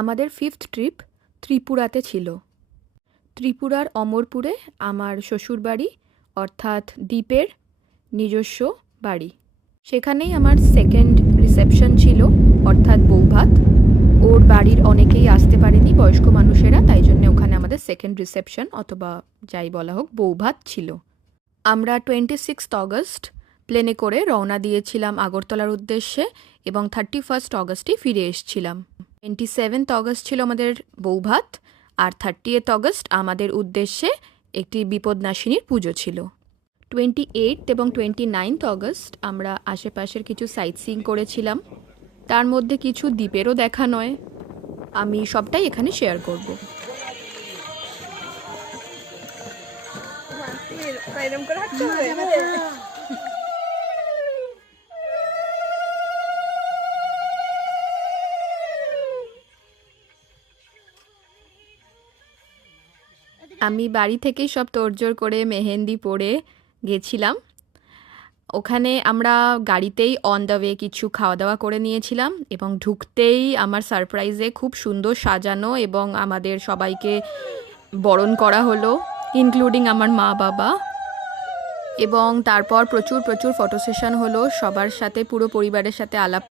আমাদের fifth trip ত্রিপুরাতে ছিল। ত্রিপুরার অমরপুরে আমার শ্বশুরবাড়ি অর্থাৎ দ্বীপের নিজস্ব বাড়ি। সেখানেই আমার সেকেন্ড রিসেপশন ছিল অর্থাৎ বৌভাত। ওর বাড়ির অনেকেই আসতে পারেনি বয়স্ক মানুষেরা, তাই জন্য ওখানে আমাদের সেকেন্ড রিসেপশন অথবা যাই বলা হোক বৌভাত ছিল। আমরা 26 অগস্ট প্লেনে করে রওনা দিয়েছিলাম আগরতলার উদ্দেশ্যে এবং 31 অগস্টই ফিরে এসেছিলাম। 27 অগস্ট ছিল আমাদের বৌভাত আর 30 অগস্ট আমাদের উদ্দেশ্যে একটি বিপদনাশিনীর পুজো ছিল। 28 এবং 29 অগস্ট আমরা আশেপাশের কিছু সাইট সিইং করেছিলাম, তার মধ্যে কিছু দ্বীপেরও দেখা নয়। আমি সবটাই এখানে শেয়ার করব। আমি বাড়ি থেকেই সব তোড়জোড় করে মেহেন্দি পরে গেছিলাম। ওখানে আমরা গাড়িতেই অন দ্য ওয়ে কিছু খাওয়া দাওয়া করে নিয়েছিলাম এবং ঢুকতেই আমার সারপ্রাইজে খুব সুন্দর সাজানো এবং আমাদের সবাইকে বরণ করা হলো, ইনক্লুডিং আমার মা বাবা। এবং তারপর প্রচুর ফটো সেশন হলো, সবার সাথে পুরো পরিবারের সাথে আলাপ